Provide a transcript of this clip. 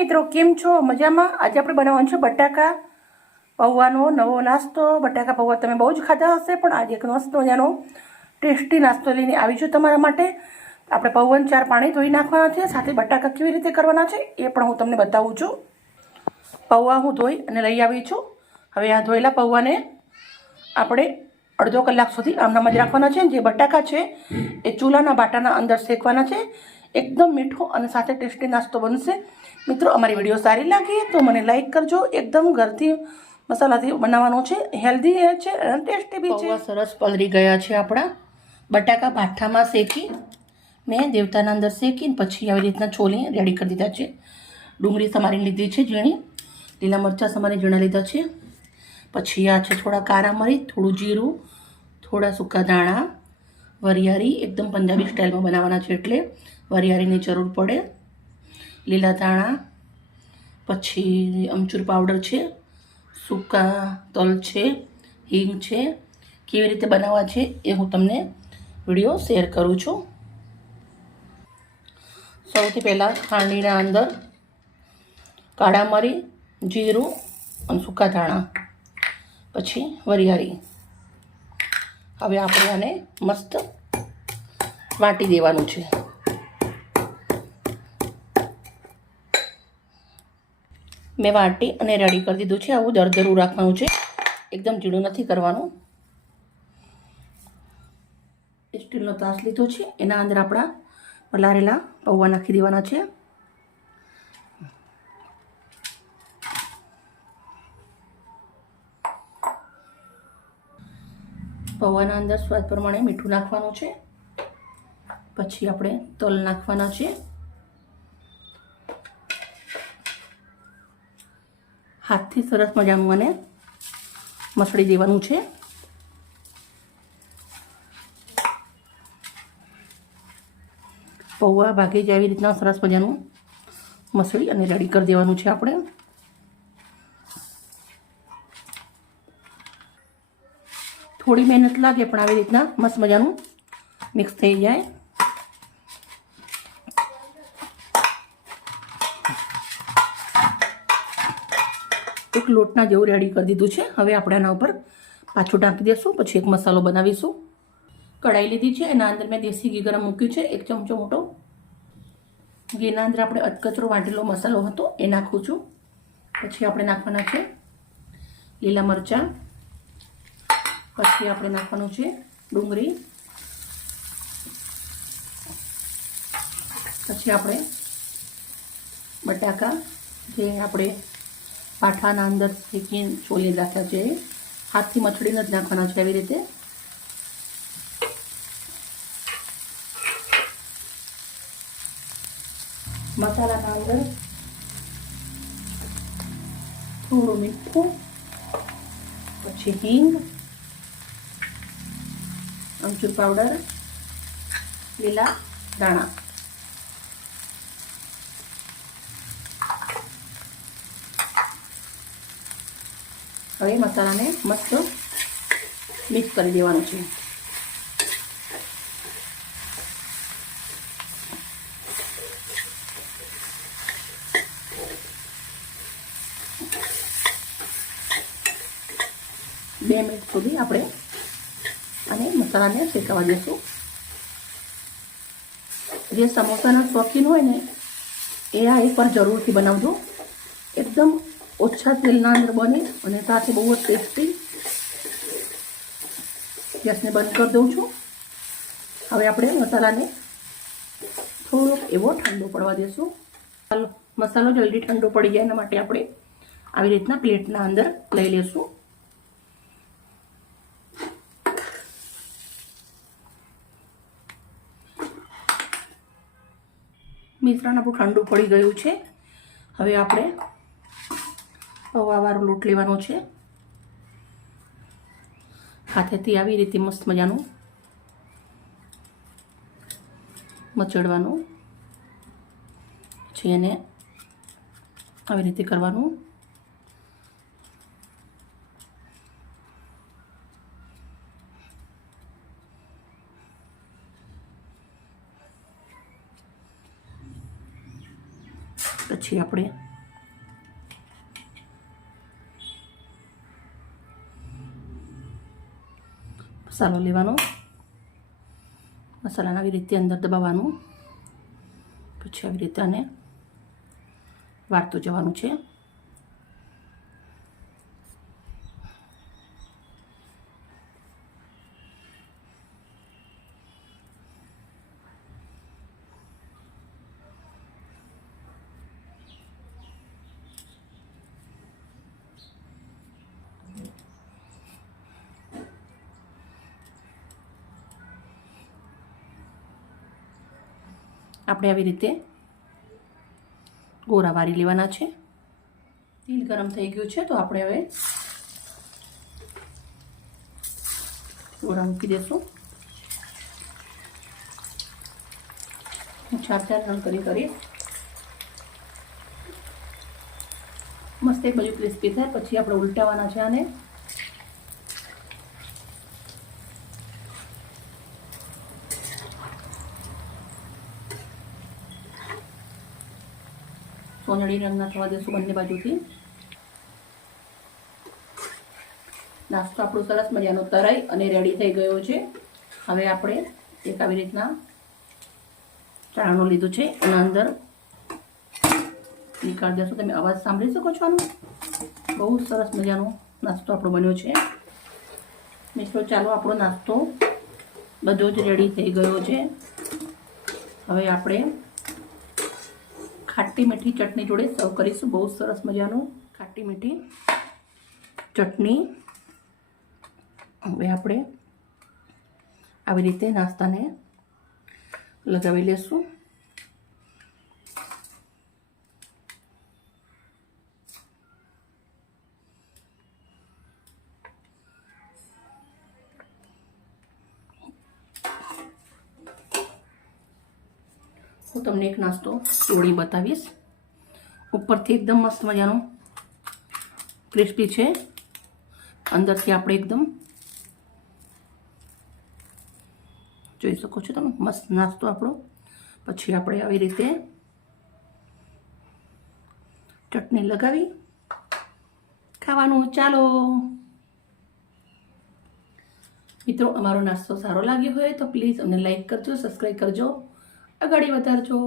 મિત્રો, કેમ છો? મજામાં? આજે આપણે બનાવવાનું છે બટાકા પૌવાનો નવો નાસ્તો. બટાકા પૌવા તમે બહુ જ ખાધા હશે, પણ આજે એક નાસ્તો મજાનો ટેસ્ટી નાસ્તો લઈને આવી છું તમારા માટે. આપણે પૌવન ચાર પાણી ધોઈ નાખવાના છે, સાથે બટાકા કેવી રીતે કરવાના છે એ પણ હું તમને બતાવું છું. પૌવા હું ધોઈ અને લઈ આવી છું. હવે આ ધોયેલા પૌવાને આપણે અડધો કલાક સુધી આમનામાં જ રાખવાના છે. જે બટાકા છે એ ચૂલાના બાટાના અંદર શેકવાના છે. એકદમ મીઠો અને સાથે ટેસ્ટી નાસ્તો બનશે. મિત્રો, અમારી વીડિયો સારી લાગી તો મને લાઈક કરજો. એકદમ ઘરથી મસાલાથી બનાવવાનો છે. હેલ્ધી છે અને ટેસ્ટી બી છે. સરસ પલરી ગયા છે આપણા. બટાકા ભાઠામાં શેકી, મેં દેવતાના અંદર શેકીને પછી આવી રીતના છોલી રેડી કરી દીધા છે. ડુંગળી સમારી લીધી છે ઝીણી. લીલા મરચાં સમારી ઝીણા લીધા છે. પછી આ છે થોડા કારા મરી થોડું જીરું, થોડા સૂકા દાણા વરિયાળી એકદમ પંજાબી સ્ટાઇલમાં બનાવવાના છે એટલે વરિયાળીની જરૂર પડે. લીલા દાણા પછી અમચૂર પાવડર છે, સૂકા તલ છે, હિંગ છે, કેવી રીતે બનાવવા છે એ હું તમને વીડિયો શેર કરું છું. સૌથી પહેલાં ખાંડીના અંદર કાળા મરી, જીરું અને સૂકા ધાણા, પછી વરિયાળી. હવે આપણે આને મસ્ત વાટી દેવાનું છે. મેં વાટી અને રેડી કરી દીધું છે. આવું દરદરું રાખવાનું છે. એકદમ ઝીણું નથી કરવાનું. સ્ટીલનો તાસ લીધો છે. એના અંદર આપણા પલારેલા પૌવા નાખી દેવાના છે. પૌવાના અંદર સ્વાદ પ્રમાણે મીઠું નાખવાનું છે. પછી આપણે તલ નાખવાના છે. હાથથી સરસ મજાનું અને મસળી દેવાનું છે. પૌવા ભાગે જાય એવી રીતના સરસ મજાનું મસળી અને રેડી કરી દેવાનું છે આપણે. થોડી મહેનત લાગે પણ આવી રીતના મસ્ત મજાનું મિક્સ થઈ જાય એક લોટના જેવું રેડી કરી દીધું છે. હવે આપણે આના ઉપર પાછું ઢાંકી દઈશું પછી એક મસાલો બનાવીશું. કઢાઈ લીધી છે, એના અંદર મેં દેશી ઘી ગરમ મૂક્યું છે, એક ચમચો મોટો. ઘીના અંદર આપણે અધકચરો વાટેલો મસાલો હતો, એ નાખું છું. પછી આપણે નાખવાના છે લીલા મરચાં. પછી આપણે નાખવાનું છે ડુંગળી. પછી આપણે બટાકા. જે આપણે પાઠાના અંદર શેકીને છોલી રાખ્યા છે હાથથી મથડીને જ નાખવાના છે આવી રીતે મસાલાના અંદર થોડું મીઠું પછી હિંગ અમચૂર પાવડર લીલા દાણા હવે મસાલાને મસ્ત મિક્સ કરી દેવાનું છે. બે મિનિટ સુધી આપણે અને મસાલાને શેકાવા દઈશું. જે સમોસાના શોખીન હોય ને, એ આ એકવાર જરૂરથી બનાવજો. એકદમ ઓછા તેલના અંદર બને અને સાથે બહુ જ ટેસ્ટી ગેસને બંધ કરી દઉં છું. હવે આપણે મસાલાને થોડોક એવો ઠંડો પડવા દઈશું મસાલો જલ્દી ઠંડો પડી જાય એના માટે આપણે આવી રીતના પ્લેટના અંદર લઈ લઈશું મિશ્રણ આપણું ઠંડુ પડી ગયું છે. હવે આપણે પૌવાવાળો લોટ લેવાનો છે. હાથેથી આવી રીતે મસ્ત મજાનું મચડવાનું પછી એને આવી રીતે કરવાનું. પછી આપણે મસાલો લેવાનો મસાલાને આવી રીતે અંદર દબાવવાનું પછી આવી રીતે આને વાળતું જવાનું છે આપણે આવી રીતે ગોરા વારી લેવાના છે. તેલ ગરમ થઈ ગયું છે, તો આપણે હવે ગોરા મૂકી દઈશું ચાર ચાર રંગ કરી કરી મસ્ત એક બાજુ ક્રિસ્પી થાય, પછી આપણે ઉલટાવાના છે આને. સોનેરી રંગના થવા દેશું બંને બાજુથી. નાસ્તો આપણો સરસ મજાનો તરાઈ અને રેડી થઈ ગયો છે. હવે આપણે એક આવી રીતના ચાણું લીધું છે એના અંદર નીકાળી દેશો. તમે અવાજ સાંભળી શકો છો આનો? બહુ સરસ મજાનો નાસ્તો આપણો બન્યો છે. મિત્રો, ચાલો આપણો નાસ્તો બધો જ રેડી થઈ ગયો છે. હવે આપણે ખાટી મીઠી ચટણી જોડે સર્વ કરીશું. બહુ સરસ મજાનું ખાટી મીઠી ચટણી. હવે આપણે આવી રીતે નાસ્તાને લગાવી લેશું. હું તમને એક નાસ્તો તોડી બતાવીશ. ઉપરથી એકદમ મસ્ત મજાનો ક્રિસ્પી છે. અંદરથી આપણે એકદમ જોઈ શકો છો તમે, મસ્ત નાસ્તો આપણો. પછી આપણે આવી રીતે ચટણી લગાવી. ખાવાનું ચાલો. મિત્રો, અમારો નાસ્તો સારો લાગ્યો હોય તો પ્લીઝ અમને લાઈક કરજો, સબસ્ક્રાઈબ કરજો. આગળ વધારજો.